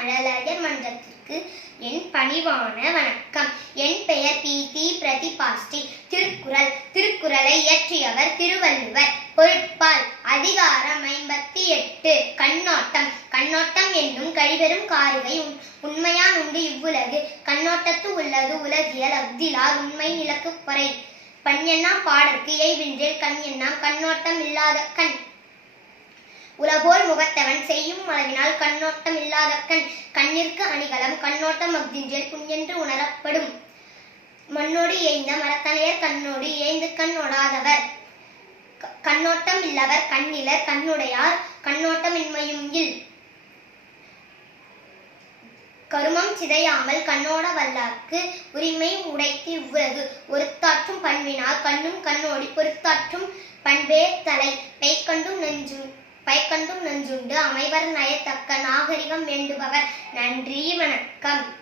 மழலையர் மன்றத்திற்கு என் பணிவான வணக்கம். என் பெயர் பி. தி பிரதிபாஸ்டி திருக்குறள் திருக்குறளை இயற்றியவர் திருவள்ளுவர். பொருட்பால் அதிகாரம் ஐம்பத்தி எட்டு கண்ணோட்டம். கண்ணோட்டம் என்னும் கழிவெறும் காரிகை உண்மையான் உண்டு இவ்வுலகு. கண்ணோட்டத்து உள்ளது உலகியல் அஃதிலார் உண்மை நிலக்கு பொறை. பண் எண்ணாம் பாடற்கு எய்வின்றேல் கண் எண்ணாம் கண்ணோட்டம் இல்லாத கண் உலகோல் முகத்தவன் செய்யும் அளவினால் கண்ணோட்டம் இல்லாத கண். கண்ணிற்கு அணிகலம் கண்ணோட்டம் அஃதின்றேல் புண்ணென்று உணரப்படும். மண்ணோடு ஏய்ந்த மரத்தனையர் கண்ணோடு ஏய்ந்து கண் ஒடாதவர் க- கண்ணோட்டம் இல்லவர் கண்ணிலர் கண்ணுடையார் கண்ணோட்டம் இன்மையும் இல். கருமம் சிதையாமல் கண்ணோட வல்லார்க்கு உரிமை உடைத்து இவ்வுலகு ஒருத்தாற்றும் பண்பினால் கண்ணும் கண்ணோடி பொறுத்தாற்றும் பண்பே தலை. பெய்கண்டும் நெஞ்சும் பயக்கண்டும் நஞ்சுண்டு. அமைவர் நயத்தக்க நாகரிகம் வேண்டுபவர். நன்றி வணக்கம்.